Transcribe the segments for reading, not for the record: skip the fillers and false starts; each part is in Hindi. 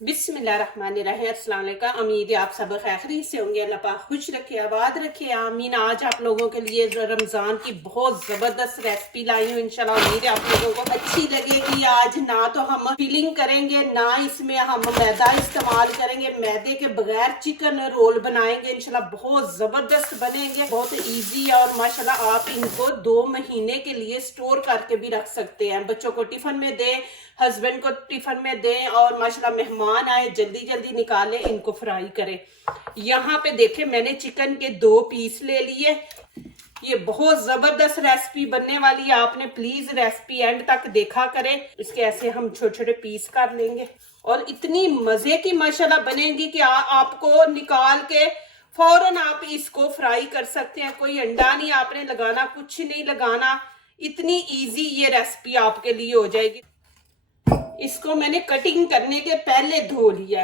बिस्मिल्लाहिर्रहमानिर्रहीम। अस्सलाम वालेकुम। उम्मीद है आप सब खैरियत से होंगे। अल्लाह पाक खुश रखे, आबाद रखे, आमीन। आज आप लोगों के लिए रमज़ान की बहुत ज़बरदस्त रेसिपी लाई हूँ। इंशाल्लाह उम्मीद है आप लोगों को अच्छी लगेगी। आज ना तो हम फिलिंग करेंगे, ना इसमें हम मैदा इस्तेमाल करेंगे। मैदे के बगैर चिकन रोल बनाएंगे। इंशाल्लाह बहुत ज़बरदस्त बनेंगे, बहुत ईजी है। और माशाल्लाह आप इनको 2 महीने के लिए स्टोर करके भी रख सकते हैं। बच्चों को टिफ़िन में दें, हस्बैंड को टिफ़िन में दें, और माशाल्लाह मेहमान आए जल्दी जल्दी निकालें, इनको फ्राई करें। यहाँ पे देखें मैंने चिकन के 2 पीस ले लिए। ये बहुत ज़बरदस्त रेसिपी बनने वाली है। आपने प्लीज़ रेसिपी एंड तक देखा करें। इसके ऐसे हम छोटे छोटे पीस कर लेंगे और इतनी मज़े की माशाल्लाह बनेगी कि आपको निकाल के फौरन आप इसको फ्राई कर सकते हैं। कोई अंडा नहीं आपने लगाना, कुछ नहीं लगाना। इतनी इजी ये रेसिपी आपके लिए हो जाएगी। इसको मैंने कटिंग करने के पहले धो लिया।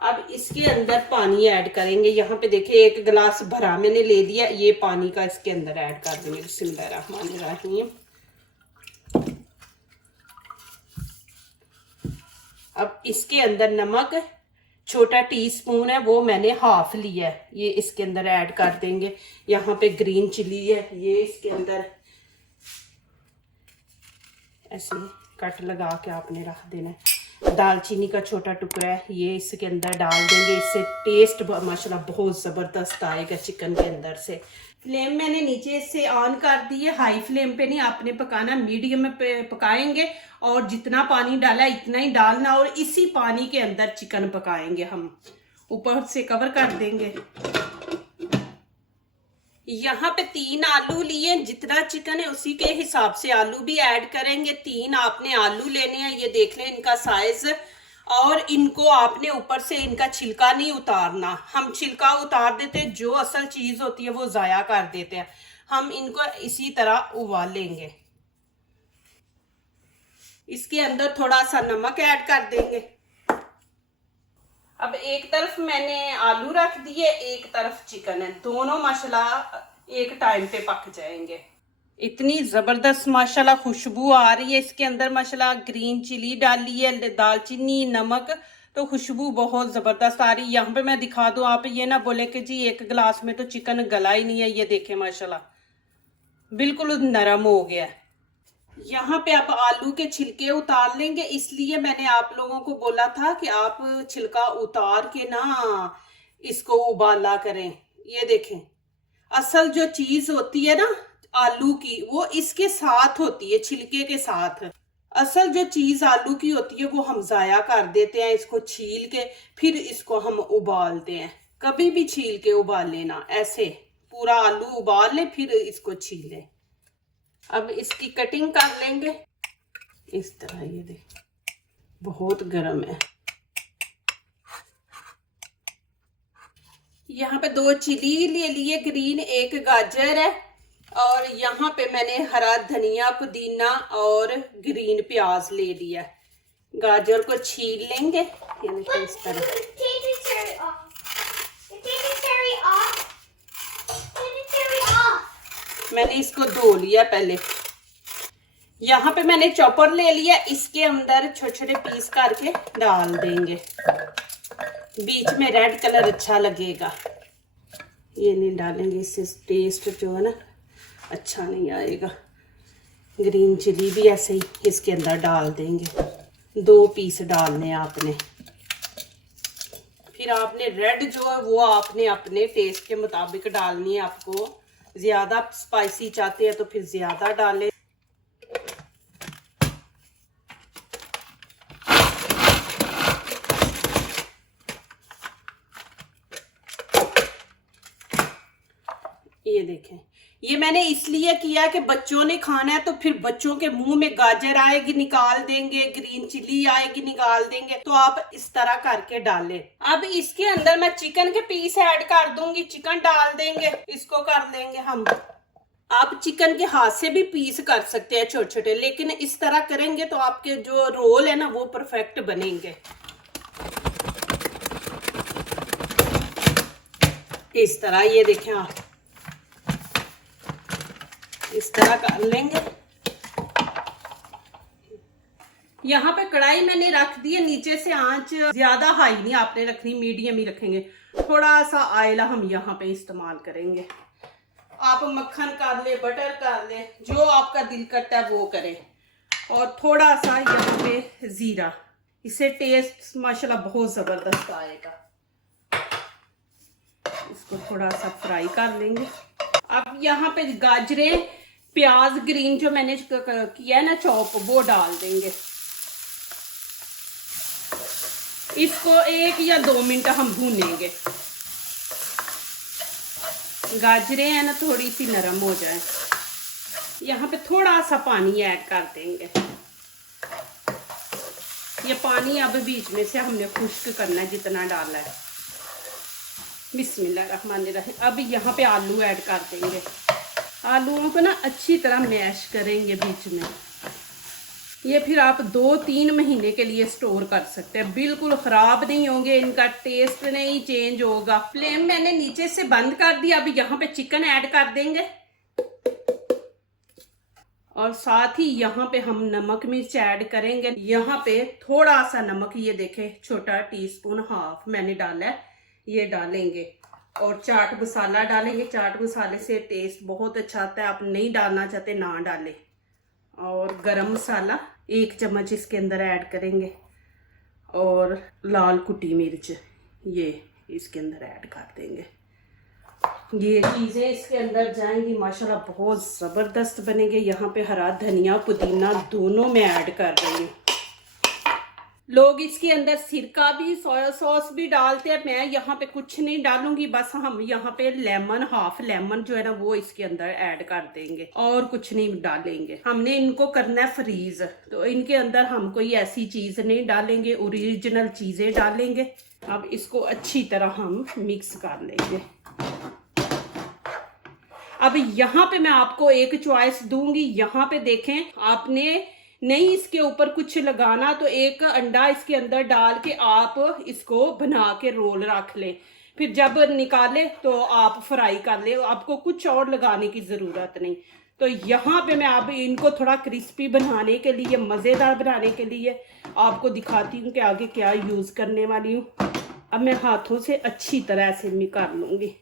अब इसके अंदर पानी ऐड करेंगे। यहाँ पे देखिए 1 गिलास भरा मैंने ले लिया। ये पानी का इसके अंदर ऐड कर देंगे। बिस्मिल्लाहिर्रहमानिर्रहीम। अब इसके अंदर नमक छोटा टीस्पून है, वो मैंने हाफ लिया है, ये इसके अंदर ऐड कर देंगे। यहाँ पे ग्रीन चिली है, ये इसके अंदर ऐसे कट लगा के आपने रख देना है। दालचीनी का छोटा टुकड़ा है, ये इसके अंदर डाल देंगे। इससे टेस्ट माशाल्लाह बहुत ज़बरदस्त आएगा चिकन के अंदर से। फ्लेम मैंने नीचे से ऑन कर दी है। हाई फ्लेम पे नहीं आपने पकाना, मीडियम में पकाएंगे। और जितना पानी डाला इतना ही डालना, और इसी पानी के अंदर चिकन पकाएंगे हम। ऊपर से कवर कर देंगे। यहाँ पे 3 आलू लिए, जितना चिकन है उसी के हिसाब से आलू भी ऐड करेंगे। 3 आपने आलू लेने हैं, ये देख लें इनका साइज। और इनको आपने ऊपर से इनका छिलका नहीं उतारना। हम छिलका उतार देते हैं, जो असल चीज होती है वो जाया कर देते हैं। हम इनको इसी तरह उबालेंगे। इसके अंदर थोड़ा सा नमक ऐड कर देंगे। अब एक तरफ मैंने आलू रख दिए, एक तरफ चिकन है। दोनों माशाल्लाह एक टाइम पे पक जाएंगे। इतनी ज़बरदस्त माशाल्लाह खुशबू आ रही है इसके अंदर। माशाल्लाह ग्रीन चिली डाली है, दालचीनी, नमक, तो खुशबू बहुत ज़बरदस्त आ रही है। यहाँ पे मैं दिखा दूँ, आप ये ना बोले कि जी 1 गिलास में तो चिकन गला ही नहीं है। ये देखें माशाल्लाह बिल्कुल नरम हो गया है। यहाँ पे आप आलू के छिलके उतार लेंगे, इसलिए मैंने आप लोगों को बोला था कि आप छिलका उतार के ना इसको उबाला करें। ये देखें, असल जो चीज होती है ना आलू की, वो इसके साथ होती है, छिलके के साथ। असल जो चीज आलू की होती है वो हम जाया कर देते हैं। इसको छील के फिर इसको हम उबालते हैं। कभी भी छील के उबाल लेना, ऐसे पूरा आलू उबाल ले फिर इसको छीलें। अब इसकी कटिंग कर लेंगे इस तरह। ये देख बहुत गर्म है। यहाँ पे 2 चिली ले लिए ग्रीन, 1 गाजर है, और यहाँ पे मैंने हरा धनिया, पुदीना और ग्रीन प्याज ले लिया। गाजर को छील लेंगे इस तरह। मैंने इसको धो लिया पहले। यहाँ पे मैंने चॉपर ले लिया, इसके अंदर छोटे छोटे पीस करके डाल देंगे। बीच में रेड कलर अच्छा लगेगा, ये नहीं डालेंगे, इससे टेस्ट जो है ना अच्छा नहीं आएगा। ग्रीन चिली भी ऐसे ही इसके अंदर डाल देंगे। 2 पीस डालने आपने। फिर आपने रेड जो है वो आपने अपने टेस्ट के मुताबिक डालनी है। आपको ज्यादा स्पाइसी चाहते हैं तो फिर ज्यादा डालें। ये देखें, ये मैंने इसलिए किया कि बच्चों ने खाना है, तो फिर बच्चों के मुंह में गाजर आएगी निकाल देंगे, ग्रीन चिली आएगी निकाल देंगे, तो आप इस तरह करके डालें। अब इसके अंदर मैं चिकन के पीस ऐड कर दूंगी। चिकन डाल देंगे, इसको कर देंगे हम। आप चिकन के हाथ से भी पीस कर सकते हैं छोटे छोटे, लेकिन इस तरह करेंगे तो आपके जो रोल है ना वो परफेक्ट बनेंगे। इस तरह ये देखें आप, इस तरह कर लेंगे। यहाँ पे कढ़ाई मैंने रख दी है, नीचे से आंच ज्यादा हाई नहीं आपने रखनी, मीडियम ही रखेंगे। थोड़ा सा ऑयल हम यहाँ पे इस्तेमाल करेंगे। आप मक्खन कर ले, बटर कर ले, जो आपका दिल करता है वो करें। और थोड़ा सा यहाँ पे जीरा, इससे टेस्ट माशाल्लाह बहुत जबरदस्त आएगा। इसको थोड़ा सा फ्राई कर लेंगे। अब यहाँ पे गाजरें, प्याज ग्रीन जो मैंने किया है ना चॉप, वो डाल देंगे। इसको 1 या 2 मिनट हम भूनेंगे। गाजरें है ना थोड़ी सी नरम हो जाए। यहाँ पे थोड़ा सा पानी ऐड कर देंगे। ये पानी अब बीच में से हमने खुश्क करना है जितना डाला है। बिस्मिल्लाहिर्रहमानिर्रहीम। अब यहाँ पे आलू ऐड कर देंगे। आलूओं को ना अच्छी तरह मैश करेंगे बीच में। ये फिर आप 2-3 महीने के लिए स्टोर कर सकते हैं, बिल्कुल ख़राब नहीं होंगे, इनका टेस्ट नहीं चेंज होगा। फ्लेम मैंने नीचे से बंद कर दिया। अब यहाँ पे चिकन ऐड कर देंगे और साथ ही यहाँ पे हम नमक मिर्च ऐड करेंगे। यहाँ पे थोड़ा सा नमक, ये देखें छोटा टीस्पून हाफ मैंने डाला है, ये डालेंगे। और चाट मसाला डालेंगे। चाट मसाले से टेस्ट बहुत अच्छा आता है, आप नहीं डालना चाहते ना डालें। और गरम मसाला 1 चम्मच इसके अंदर ऐड करेंगे। और लाल कुटी मिर्च ये इसके अंदर ऐड कर देंगे। ये चीज़ें इसके अंदर जाएंगी, माशाल्लाह बहुत ज़बरदस्त बनेंगे। यहाँ पे हरा धनिया पुदीना दोनों में ऐड कर रही हूँ। लोग इसके अंदर सिरका भी, सोया सॉस भी डालते हैं। मैं यहाँ पे कुछ नहीं डालूंगी, बस हम यहाँ पे लेमन, हाफ लेमन जो है ना वो इसके अंदर ऐड कर देंगे और कुछ नहीं डालेंगे। हमने इनको करना है फ्रीज, तो इनके अंदर हम कोई ऐसी चीज नहीं डालेंगे, ओरिजिनल चीजें डालेंगे। अब इसको अच्छी तरह हम मिक्स कर लेंगे। अब यहाँ पे मैं आपको एक चॉइस दूंगी। यहाँ पे देखें, आपने नहीं इसके ऊपर कुछ लगाना तो 1 अंडा इसके अंदर डाल के आप इसको बना के रोल रख ले, फिर जब निकाले तो आप फ्राई कर ले, आपको कुछ और लगाने की ज़रूरत नहीं। तो यहाँ पे मैं आप इनको थोड़ा क्रिस्पी बनाने के लिए, मज़ेदार बनाने के लिए आपको दिखाती हूँ कि आगे क्या यूज़ करने वाली हूँ। अब मैं हाथों से अच्छी तरह से कर लूँगी,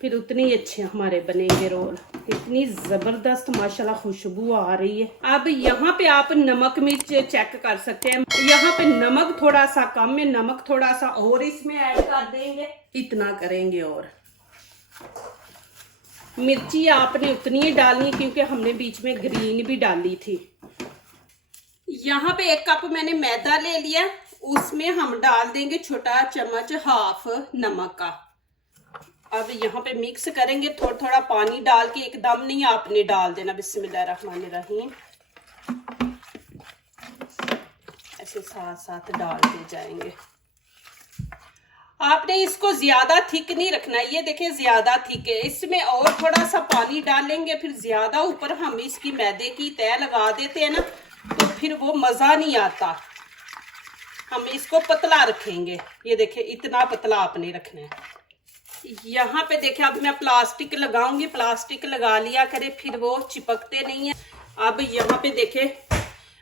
फिर उतने ही अच्छे हमारे बनेंगे रोल। इतनी ज़बरदस्त माशाल्लाह खुशबू आ रही है। अब यहाँ पे आप नमक मिर्च चेक कर सकते हैं। यहाँ पे नमक थोड़ा सा कम है, नमक थोड़ा सा और इसमें ऐड कर देंगे। इतना करेंगे। और मिर्ची आपने उतनी ही डालनी क्योंकि हमने बीच में ग्रीन भी डाली थी। यहाँ पे 1 कप मैंने मैदा ले लिया, उसमें हम डाल देंगे छोटा चम्मच हाफ नमक का। अब यहाँ पे मिक्स करेंगे, थोड़ा थोड़ा पानी डाल के, एकदम नहीं आपने डाल देना। बिस्मिल्लाहिर्रहमानिर्रहीम। ऐसे साथ साथ डालते जाएंगे। आपने इसको ज्यादा थिक नहीं रखना। ये देखिए ज्यादा थिक है, इसमें और थोड़ा सा पानी डालेंगे, फिर ज्यादा ऊपर हम इसकी मैदे की तह लगा देते हैं ना, तो फिर वो मजा नहीं आता। हम इसको पतला रखेंगे। ये देखिए इतना पतला आपने रखना है। यहाँ पे देखिए अब मैं प्लास्टिक लगाऊंगी, प्लास्टिक लगा लिया करे, फिर वो चिपकते नहीं है। अब यहाँ पे देखे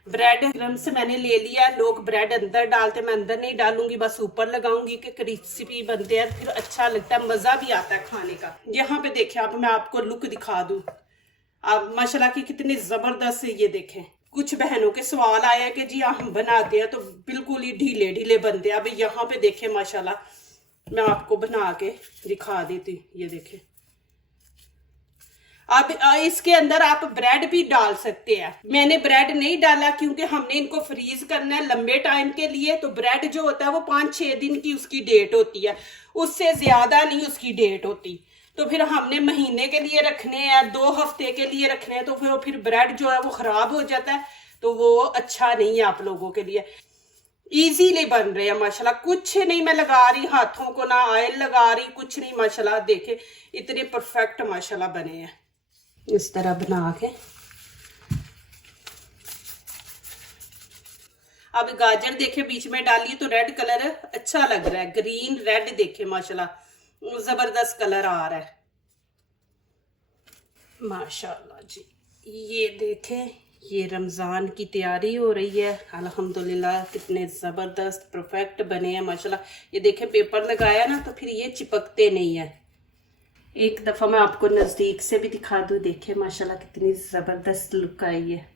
ब्रेड क्रम्स मैंने ले लिया। लोग ब्रेड अंदर डालते, मैं अंदर नहीं डालूंगी, बस ऊपर लगाऊंगी कि क्रिस्पी बनते हैं, फिर अच्छा लगता है, मजा भी आता है खाने का। यहाँ पे देखिए अब मैं आपको लुक दिखा दूं। अब माशाल्लाह की कितनी जबरदस्त है। ये देखें, कुछ बहनों के सवाल आया कि जी हम बनाते हैं तो बिल्कुल ही ढीले ढीले बनते हैं। अब यहाँ पे देखें माशाल्लाह, मैं आपको बना के दिखा देती हूँ। ये देखें, अब इसके अंदर आप ब्रेड भी डाल सकते हैं। मैंने ब्रेड नहीं डाला क्योंकि हमने इनको फ्रीज करना है लंबे टाइम के लिए। तो ब्रेड जो होता है वो 5-6 दिन की उसकी डेट होती है, उससे ज्यादा नहीं उसकी डेट होती। तो फिर हमने महीने के लिए रखने हैं, 2 हफ्ते के लिए रखने हैं, तो फिर ब्रेड जो है वो खराब हो जाता है, तो वो अच्छा नहीं है आप लोगों के लिए। इजीली बन रहे हैं माशाल्लाह, कुछ नहीं मैं लगा रही हाथों को, ना ऑयल लगा रही, कुछ नहीं। माशाल्लाह देखे इतने परफेक्ट माशाल्लाह बने हैं। इस तरह बना के अब गाजर देखे बीच में डाली तो रेड कलर अच्छा लग रहा है, ग्रीन रेड देखे माशाल्लाह जबरदस्त कलर आ रहा है माशाल्लाह जी। ये देखे ये रमज़ान की तैयारी हो रही है। अल्हम्दुलिल्लाह कितने ज़बरदस्त परफेक्ट बने हैं माशाल्लाह। ये देखें पेपर लगाया ना तो फिर ये चिपकते नहीं है। एक दफ़ा मैं आपको नज़दीक से भी दिखा दूँ, देखें माशाल्लाह कितनी ज़बरदस्त लुक आई है।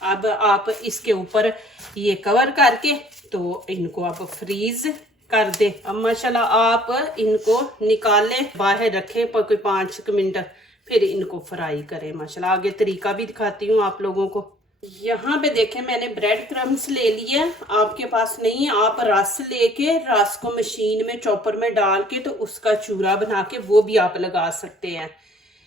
अब आप इसके ऊपर ये कवर करके तो इनको आप फ्रीज कर दे। अब माशाल्लाह आप इनको निकालें, बाहर रखें पर कोई 5 मिनट, फिर इनको फ्राई करें। माशाल्लाह आगे तरीका भी दिखाती हूँ आप लोगों को। यहाँ पे देखें मैंने ब्रेड क्रम्स ले लिए। आपके पास नहीं, आप रस लेके रस को मशीन में चॉपर में डाल के तो उसका चूरा बना के वो भी आप लगा सकते हैं।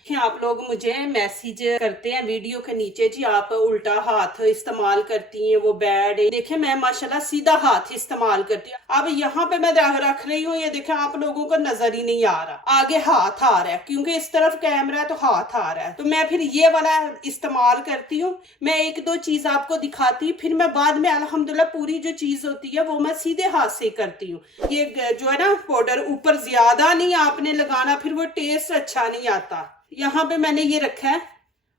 आप लोग मुझे मैसेज करते हैं वीडियो के नीचे, जी आप उल्टा हाथ इस्तेमाल करती हैं वो बैड है। देखें मैं माशाल्लाह सीधा हाथ इस्तेमाल करती हूँ। अब यहाँ पे मैं रख रही हूँ, ये देखें आप लोगों को नजर ही नहीं आ रहा, आगे हाथ आ रहा है क्योंकि इस तरफ कैमरा है तो हाथ आ रहा है। तो मैं फिर ये वाला इस्तेमाल करती हूँ। मैं 1-2 चीज आपको दिखाती हूँ, फिर मैं बाद में अल्हम्दुलिल्लाह पूरी जो चीज होती है वो मैं सीधे हाथ से करती हूँ। ये जो है ना पाउडर ऊपर ज्यादा नहीं आपने लगाना, फिर वो टेस्ट अच्छा नहीं आता। यहाँ पे मैंने ये रखा है,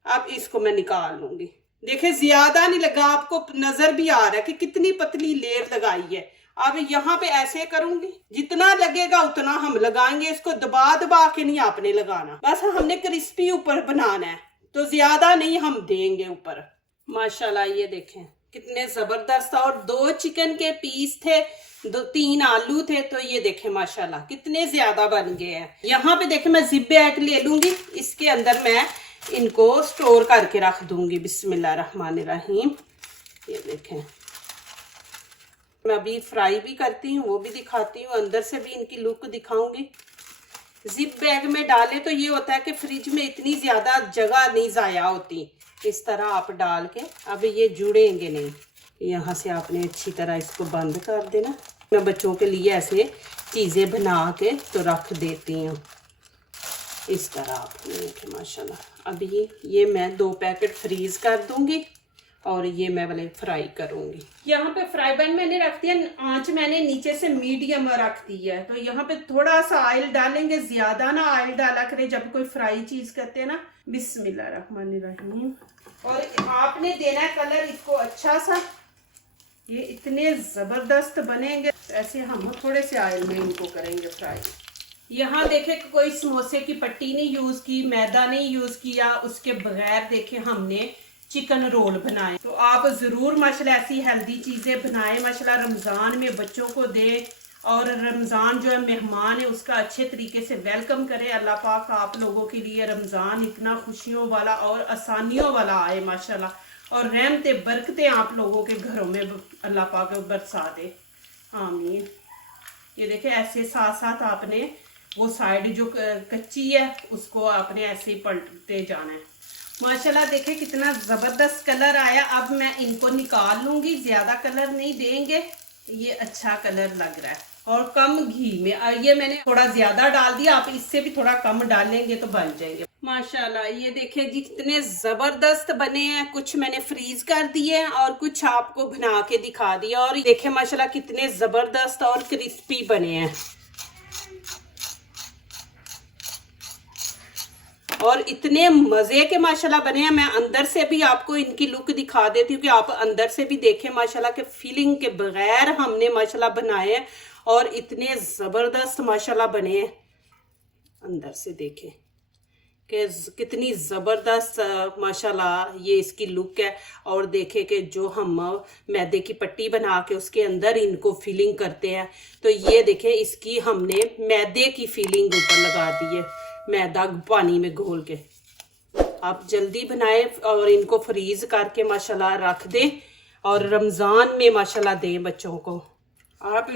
अब इसको मैं निकाल लूंगी। देखे ज्यादा नहीं लगा, आपको नजर भी आ रहा है कि कितनी पतली लेयर लगाई है। अब यहाँ पे ऐसे करूंगी, जितना लगेगा उतना हम लगाएंगे। इसको दबा दबा के नहीं आपने लगाना, बस हमने क्रिस्पी ऊपर बनाना है तो ज्यादा नहीं हम देंगे ऊपर। माशाल्लाह ये देखें कितने जबरदस्त। और 2 चिकन के पीस थे, 2-3 आलू थे, तो ये देखें माशाल्लाह कितने ज्यादा बन गए हैं। यहाँ पे देखें मैं जिप बैग ले लूंगी, इसके अंदर मैं इनको स्टोर करके रख दूंगी। बिस्मिल्लाहिर्रहमानिर्रहीम। ये देखें मैं अभी फ्राई भी करती हूँ, वो भी दिखाती हूँ, अंदर से भी इनकी लुक दिखाऊंगी। जिप बैग में डाले तो ये होता है कि फ्रिज में इतनी ज्यादा जगह नहीं जाया होती। इस तरह आप डाल के अब ये जुड़ेंगे नहीं। यहाँ से आपने अच्छी तरह इसको बंद कर देना। मैं बच्चों के लिए ऐसे चीज़ें बना के तो रख देती हूँ इस तरह। आपने देखे माशाल्लाह। अभी ये मैं 2 पैकेट फ्रीज कर दूंगी और ये मैं वाले फ्राई करूंगी। यहाँ पे फ्राई पैन मैंने रख दिया, आंच मैंने नीचे से मीडियम रख दी है। तो यहाँ पे थोड़ा सा ऑयल डालेंगे, ज्यादा ना ऑयल डाला करें जब कोई फ्राई चीज करते हैं ना। बिस्मिल्लाहिर्रहमानिर्रहीम। और आपने देना है कलर इसको अच्छा सा। ये इतने जबरदस्त बनेंगे। ऐसे हम थोड़े से ऑयल में इनको करेंगे फ्राई। यहाँ देखे कोई समोसे की पट्टी नहीं यूज की, मैदा नहीं यूज किया, उसके बगैर देखे हमने चिकन रोल बनाए। तो आप जरूर माशाल्लाह ऐसी हेल्दी चीजें बनाएं। माशाल्लाह रमजान में बच्चों को दें और रमजान जो है मेहमान है उसका अच्छे तरीके से वेलकम करें। अल्लाह पाक आप लोगों के लिए रमजान इतना खुशियों वाला और आसानियों वाला आए माशाल्लाह, और रहमते बरकतें आप लोगों के घरों में अल्लाह पाक बरसा दे, आमीन। ये देखें ऐसे साथ साथ आपने वो साइड जो कच्ची है उसको आपने ऐसे ही पलटते जाना है। माशाल्लाह देखें कितना ज़बरदस्त कलर आया। अब मैं इनको निकाल लूँगी, ज़्यादा कलर नहीं देंगे, ये अच्छा कलर लग रहा है। और कम घी में, ये मैंने थोड़ा ज़्यादा डाल दिया, आप इससे भी थोड़ा कम डालेंगे तो बन जाएंगे। माशाल्लाह ये देखें जी कितने ज़बरदस्त बने हैं। कुछ मैंने फ्रीज कर दिए और कुछ आपको बना के दिखा दिया। और देखें माशाल्लाह कितने ज़बरदस्त और क्रिस्पी बने हैं और इतने मज़े के माशाल्लाह बने हैं। मैं अंदर से भी आपको इनकी लुक दिखा देती हूँ कि आप अंदर से भी देखें माशाल्लाह के फीलिंग के बगैर हमने माशाल्लाह बनाए हैं और इतने ज़बरदस्त माशाल्लाह बने हैं। अंदर से देखें कि कितनी ज़बरदस्त माशाल्लाह ये इसकी लुक है। और देखें कि जो हम मैदे की पट्टी बना के उसके अंदर इनको फीलिंग करते हैं, तो ये देखें इसकी हमने मैदे की फीलिंग ऊपर लगा दी है, मैदा पानी में घोल के। आप जल्दी बनाएं और इनको फ्रीज करके माशाल्लाह रख दें और रमज़ान में माशाल्लाह दें बच्चों को। आप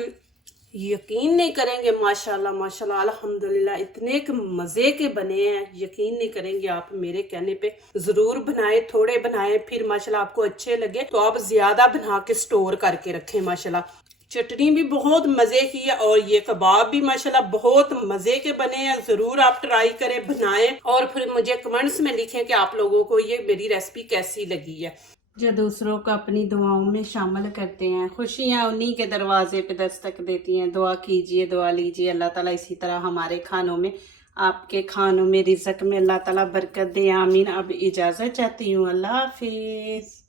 यकीन नहीं करेंगे माशाल्लाह माशाल्लाह अल्हम्दुलिल्लाह इतने मज़े के बने हैं, यकीन नहीं करेंगे आप मेरे कहने पे। ज़रूर बनाएं, थोड़े बनाएं, फिर माशाल्लाह आपको अच्छे लगे तो आप ज़्यादा बना के स्टोर करके रखें। माशाल्लाह चटनी भी बहुत मज़े की है और ये कबाब भी माशाल्लाह बहुत मज़े के बने हैं। ज़रूर आप ट्राई करें, बनाएं और फिर मुझे कमेंट्स में लिखें कि आप लोगों को ये मेरी रेसिपी कैसी लगी है। जो दूसरों को अपनी दुआओं में शामिल करते हैं, खुशियाँ उन्हीं के दरवाजे पे दस्तक देती हैं। दुआ कीजिए, दुआ लीजिए, अल्लाह ताला इसी तरह हमारे खानों में आपके खानों में, रिज़्क में अल्लाह ताला बरकत दे, आमीन। अब इजाज़त चाहती हूँ, अल्लाह हाफिज़।